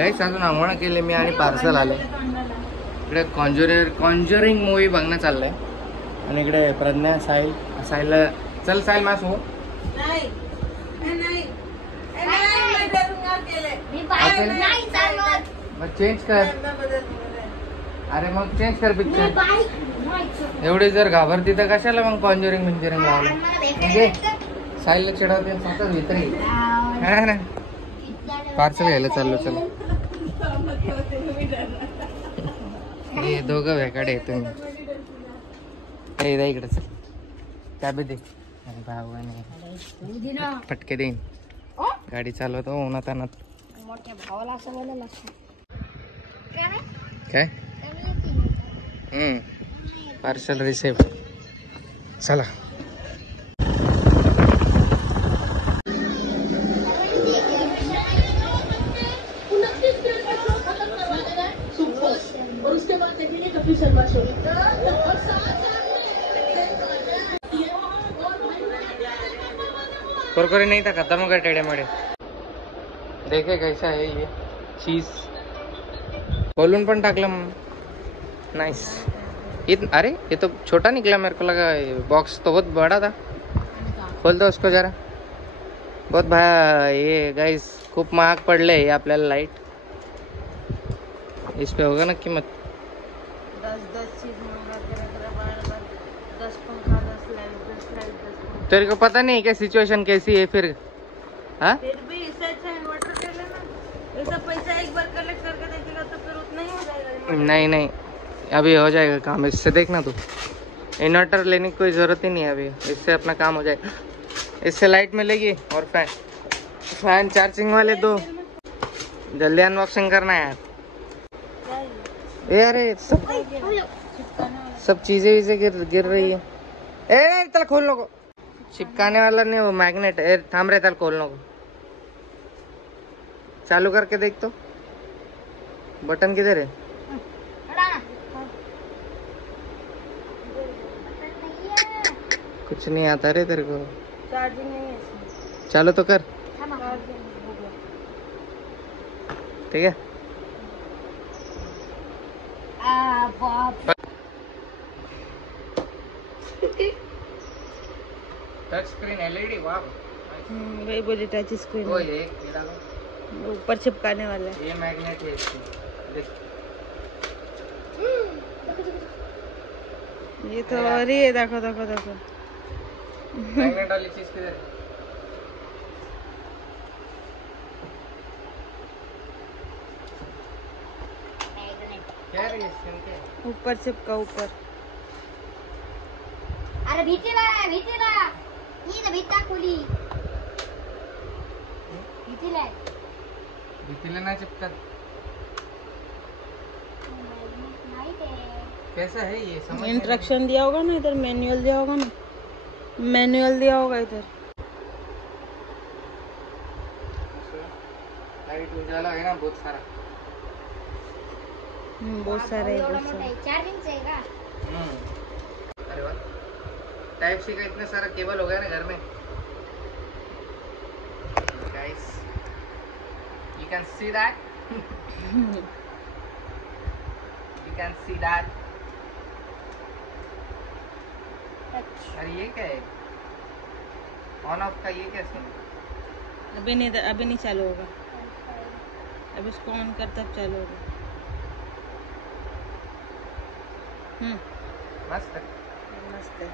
Guys अजून आंघोळ केले मी आणि पार्सल आले. इकडे कॉन्ज्युरिंग मूवी बघणं चाललंय आणि इकडे प्रज्ञा साहिल साहिल चल साहिल मासू मग चेंज कर. अरे मग चेंज कर पिक्चर. एवढी जर घाबरती तर कशाला मग कॉन्ज्युरिंग लावलं म्हणजे साहिलला चिडवते सातच भित्री ना. पार्सल घ्यायला चाललो चला. हे दोघं वेकाडे तुम्ही इकडे कॅबे दे भाऊ फटके देईन. गाडी चालवतो उन्हात आणत. काय पार्सल रिसिव्ह. चला कुरकुरे नहीं था खत्म हो गए टेढ़े मेढ़े. देखे कैसा है ये चीज खोलून पण टाकलं. नाइस. अरे ये तो छोटा निकला मेरे को लगा बॉक्स तो बहुत बड़ा था. खोल दो उसको जरा. बहुत भाई ये गाइस खूप महाग पडले हे आपल्याला लाईट. इस पे होगा ना कीमत. 10 चीज दस पंखा 10 लाइट. तेरे को पता नहीं क्या सिचुएशन कैसी है फिर. हाँ फिर भी इससे अच्छा इन्वर्टर ले लेना. ऐसा पैसा एक बार कलेक्ट करके देखेगा तो फिर उतना ही हो जाएगा. नहीं अभी हो जाएगा काम. इससे देखना तू इन्वर्टर लेने की कोई जरूरत ही नहीं है अभी. इससे अपना काम हो जाएगा. इससे लाइट मिलेगी और फैन चार्जिंग वाले दो. जल्दी अनबॉक्सिंग करना है यार. अरे सब चीजें विजे गिर रही है. ए चल खोल नको. चिपकाने वाला नहीं वो मैग्नेट. थांब रे चल खोल नको. चालू करके देख तो बटन किधर है. कुछ नहीं आता रे तेरे को. चार्जिंग नहीं है. चालू तो कर. ठीक है. Touch screen LED. वाह वही बोले टच स्क्रीन. वो ये डालो ऊपर चिपकाने वाला है. ये मैग्नेट है इसमें. देख ये तो और ही है. देखो मैग्नेट वाली चीज किधर है. क्या रे इसमें क्या है. ऊपर चिपका ऊपर. अरे भीतीला ही ना भीता खोली भीतीला ना चिपकत. कैसा है ये समझ. इंस्ट्रक्शन दिया होगा ना इधर. मैनुअल दिया होगा ना. मैनुअल दिया होगा इधर. लाइट उजाला है ना बहुत सारा. बहुत सारे चार्जिंग से का. अरे वाह. टाइप सी का इतना सारा केबल हो गया ना घर में. Guys you can see that. You can see that. अरे ये क्या है. ऑन ऑफ का ये कैसे. अभी नहीं चालू होगा. अब इसको ऑन कर तब चालू होगा. मस्त मस्त है.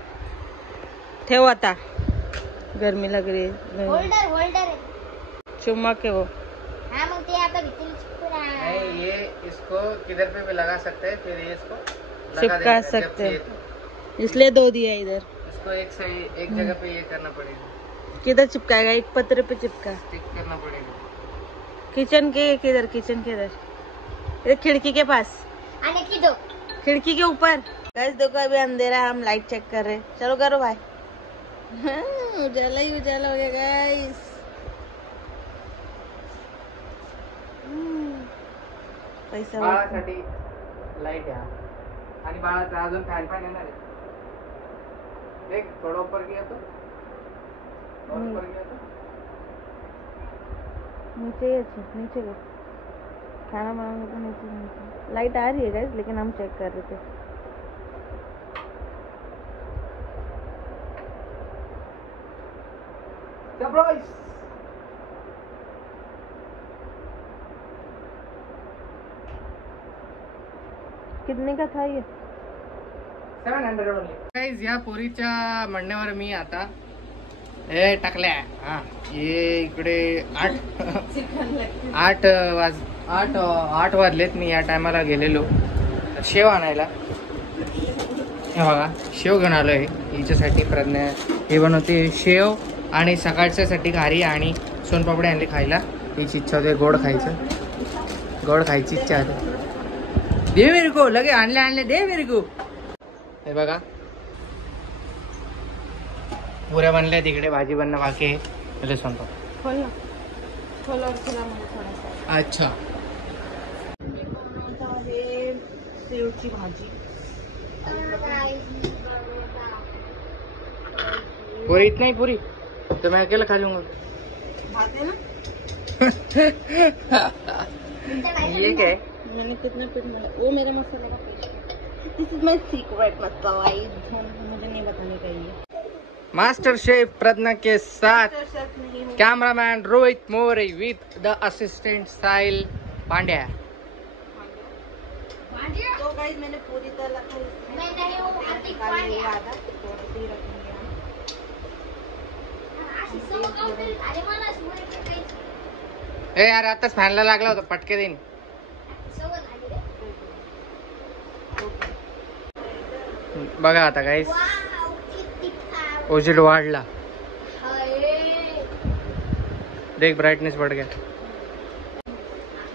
ठेव आता. गर्मी लग रही है. होल्डर है. चुम्मा के वो. हाँ मग ते आता भीतर चिपकून आहे. नहीं ये इसको किधर पे भी लगा सकते हैं. फिर ये इसको चिपका सकते हैं. इसलिए दो दिया इधर. इसको एक जगह पे ये करना पड़ेगा. किधर चिपकाएगा. एक पत्रे पे चिपका. स्टिक करना पड़ेगा. किचन के इधर. इधर खिड़की के पास. आणि की दो खिड़की के ऊपर. गैस देखो अभी अंधेरा है. हम लाइट चेक कर रहे हैं. चलो करो भाई. उजाला ही उजाला हो गया गाइस. पैसा बाळासाठी लाईट आहे. आणि बाळाचा अजून फॅन येणार आहे. देख थोड़ा ऊपर गया तो नीचे नीचे खाना बनाऊंगे तो नहीं। लाइट आ रही है गाइस, लेकिन हम चेक कर रहे थे। कितने का था ये? 700 ओनली। गाइस या पोरीच्या म्हणण्यावर मी आता हे टाकल्या हा ये इकडे 8 वाजलेत. मी या टायमाला गेलेलो शेव आणायला. हे बघा शेव घेऊन आलोय हिच्यासाठी. प्रज्ञा हे बनवते शेव आणि सकाळच्यासाठी घारी आणि सोनपापडी आणली खायला. हिची इच्छा होते गोड खायचं, गोड खायची इच्छा होते. दे मेरे को लगे आणले दे मेरे को. हे बघा पुऱ्या बनल्या, तिकडे भाजी बनणं बाकी आहे. सोनपापडी खोल ना, खोल और खुला मला थोडासा. अच्छा मी बनवत आहे सेवची भाजी. पूरी इतना ही पूरी तो मैं अकेला खा लूंगा. भात है ना, ये क्या है? मैंने कितना पीठ मिला वो मेरा मसाले का पेस्ट है. दिस इज माय सीक्रेट मसाला. मुझे नहीं बताने का ये. मास्टर शेफ प्रज्ञा के साथ शेफ नहीं हूँ. Cameraman Rohit More with the assistant Sahil Pandya. तो गाइस मैंने पूरी तरह मैं नहीं हूँ हार्दिक निकाल पांड्या. लिया था, थोड़ा सा ही रखेंगे हम. अरे मला सुरे काही ए यार आताच फॅनला लागला होता पटके देईन. सवय झाली रे. बघा आता गाईस वाव किती छान. उजेड वाढला. हाय देख ब्राइटनेस बढ़ गया.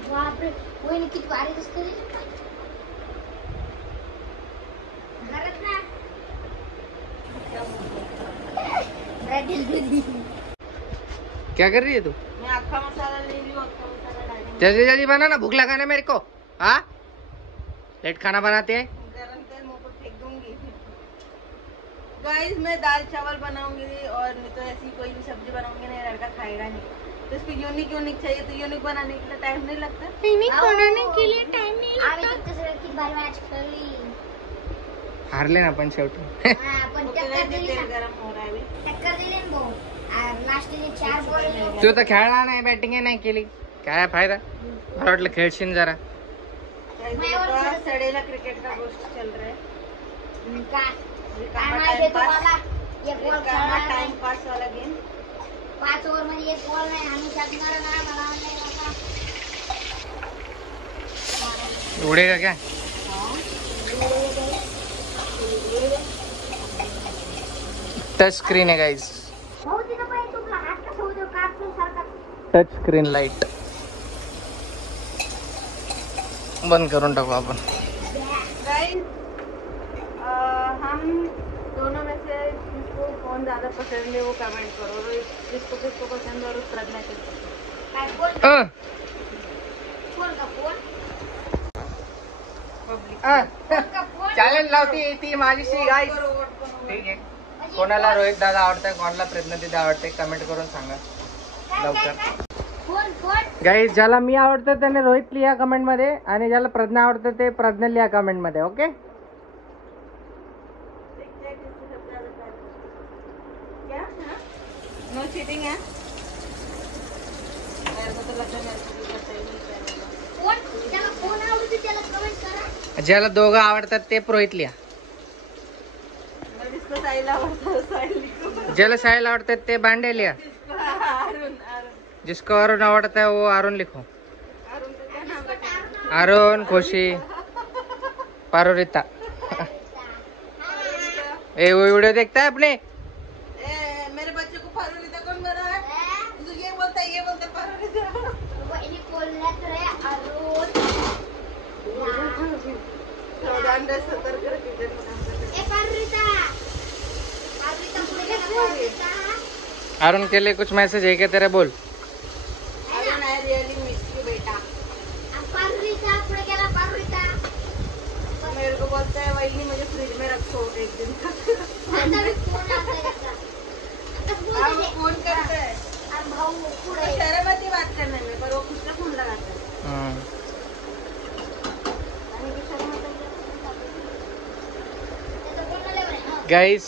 बापरे वहिनी किती भारी दिसते रे. घरात ना क्या कर रही है तू? मैं अक्खा मसाला ले लियो, अक्खा मसाला डालेंगे. जल्दी जल्दी बना ना, भूख लगा ना मेरे को. हाँ लेट खाना बनाते हैं. गरम तेल मुंह पर फेंक दूंगी. गाइस मैं दाल चावल बनाऊंगी और नहीं तो ऐसी कोई भी सब्जी बनाऊंगी ना, लड़का खाएगा नहीं. तो इसको यूनिक चाहिए. तो यूनिक बनाने के लिए टाइम नहीं लगता. यूनिक बनाने के लिए टाइम नहीं लगता. आम्ही तुमच्यासोबत किती बार मॅच खेळली. हारले ना पण शेवटी. हा पण तो टक्कर दिली तेल ना. गरम हो रहा है अभी. टक्कर दिली ना भाऊ. नाश्त्याने 4 बॉल. तू तर खेळला नाही, बॅटिंग नाही केली, काय फायदा. मला वाटलं खेळशील जरा. गाइस देखो सड़ेला क्रिकेट का गोष्ट चल रहा है. काय माहिती तुम्हाला एक बॉल खेळणार टाइम पास वाला गेम. 5 ओव्हर मध्ये एक बॉल नाही आणू शकणार ना. मला नाही बाबा. उडेगा क्या? टच स्क्रीन है गाइस. भाऊ तिथं पाहिजे तुला हात कसं होतो कार्टून सारखा. टच स्क्रीन लाइट बंद करून टाकू आपण. गाइस हम दोनों में से किसको कौन ज्यादा पसंद है वो कमेंट करो. और जिसको किसको पसंद है और उस प्रज्ञा के काय बोल अ, फोन का फोन पब्लिक. अ, का फोन. चॅलेंज लावती ती माझीशी गाइस. ठीक आहे. कोणाला रोहित दादा आवडतंय, कोणाला प्रज्ञा दिदी आवडते, कमेंट करून सांगा लवकर. Phone phone. गाइस ज्याला मी आवडतं त्याने रोहित लिहा कमेंट मध्ये, आणि ज्याला प्रज्ञा आवडतं ते प्रज्ञा लिहा कमेंट मध्ये. ओके क्या नो चीटिंग है. मेरे को तो लगता है मेरे को भी पता ही नहीं चलेगा. फोन त्याला फोन आवडतो त्याला कमेंट करा. ज्याला दोघं आवडतात ते रोहित लिहा. मैं जिसको साहिल आवडता है साहिल लिखो. ज्याला साहिल आवडतात ते बांडे लिहा. अरुण जिसको अरुण आवडता है वो अरुण लिखो. अरुण का क्या नाम है? अरुण, खुशी, पारुरिता. ए वो वीडियो देखता है अपने. मेरे बच्चे को पारुलिता कौन बना है? तू ये बोलता है पारुलिता. वहिनी बोलण्यात रे अरुण. सावधान रह, सतर्क रह, क्रिकेट में काम करते. ए पारुलिता. पारुलिता पुढे गेला पारुलिता. अरुण के लिए कुछ मैसेज है क्या तेरे? बोल. Arun I really miss you बेटा. पारुलिता पुढे गेला पारुलिता. मेरे को बोलता है वही मुझे फ्रिज में रखो एक दिन तक. आता भी फोन आता है त्याचा. आता फोन अब दे. फोन करता है. भाऊ पुढे. शर्म आती बात करने में, पर वो खुद का फोन लगाता है. गाईज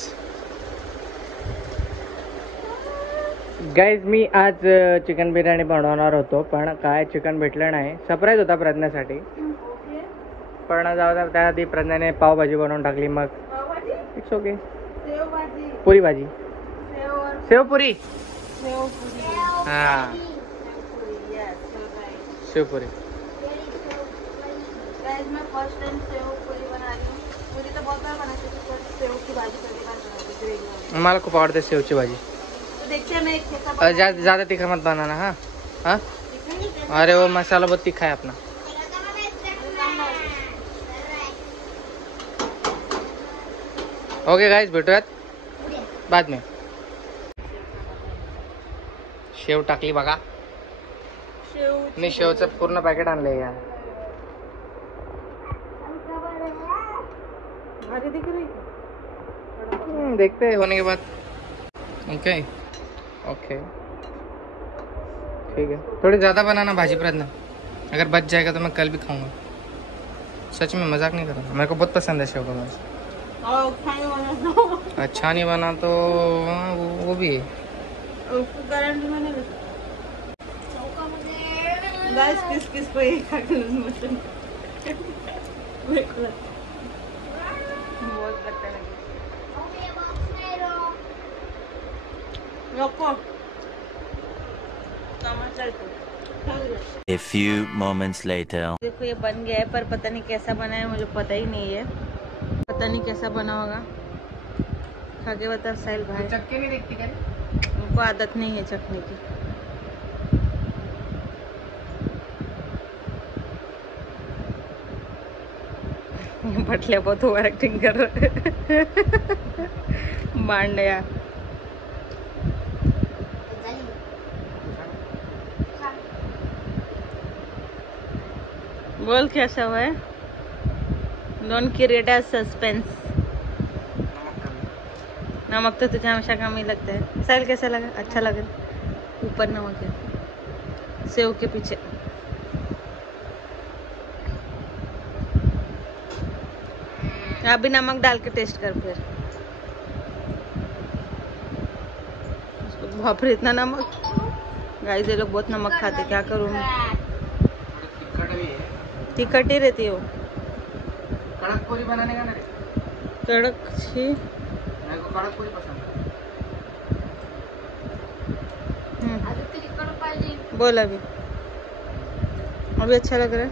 मी आज चिकन बिर्याणी बनवणार होतो, पण काय चिकन भेटलं नाही. सरप्राईज होता प्रज्ञासाठी, पण जाऊ द्या. त्याआधी प्रज्ञाने पावभाजी बनवून टाकली. मग इट्स ओके. पुरी भाजी, शेवपुरी. हां, शेवपुरी. गाइस मैं फर्स्ट टाइम सेव पूरी बना रही हूँ. मुझे तो बहुत बार बनाती थी, पर सेव की भाजी पहली बार बनाती थी. मला खूप आवडते शेवची भाजी. तो देखते हैं मैं एक कैसा ज़्यादा तीखा मत बनाना. हाँ हाँ, अरे वो मसाला बहुत तीखा है अपना. ओके गाइस, भेटूयात बाद में. शेव टाकली बघा. मी शेवचं पूर्ण पॅकेट आणलंय यार. भारी दिख रही है. देखते हैं होने के बाद. ओके ओके ठीक है. थोड़ी ज़्यादा बनाना भाजी प्रज्ञा. अगर बच जाएगा तो मैं कल भी खाऊंगा. सच में मजाक नहीं कर रहा. मेरे को बहुत पसंद है शेव का भाजी. अच्छा नहीं बना तो वो भी है. उसको गारंटी मैंने गाइस किस किस को ये खा के मटन बहुत लगता है. A few moments later. देखो ये बन गया है, पर पता नहीं कैसा बना है, मुझे पता ही नहीं है. पता नहीं कैसा बना होगा. खा के बता साहिल भाई. चक्के नहीं देखती क्या? उनको आदत नहीं है चखने की. बटल्या बहुत ओवर एक्टिंग कर रहे. मांडया. बोल कैसा हुआ है. Don't create a suspense. नमक तो तुझे हमेशा कम ही लगता है. साहिल कैसा लगा? अच्छा लगा. ऊपर नमक है सेव के पीछे. अभी नमक डाल के टेस्ट कर फिर. बाप रे इतना नमक. गाइस ये लोग बहुत नमक खाते. क्या करूँ मैं. तीखट ही रहती है वो. कड़क पूरी बनाने का ना रे. कड़क छी. मेरे को कड़क पूरी पसंद है. बोल अभी अच्छा लग रहा है.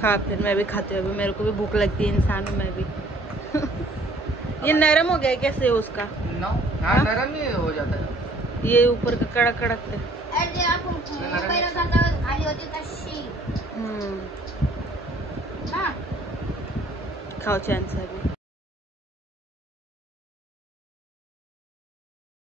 खा फिर मैं भी खाती हूँ. अभी मेरे को भी भूख लगती है. इंसान हूँ मैं भी. ये नरम हो गया है कैसे उसका. हाँ नरम ही हो जाता है. ये ऊपर का कड़क कड़क थे. खाओ चैन से अभी.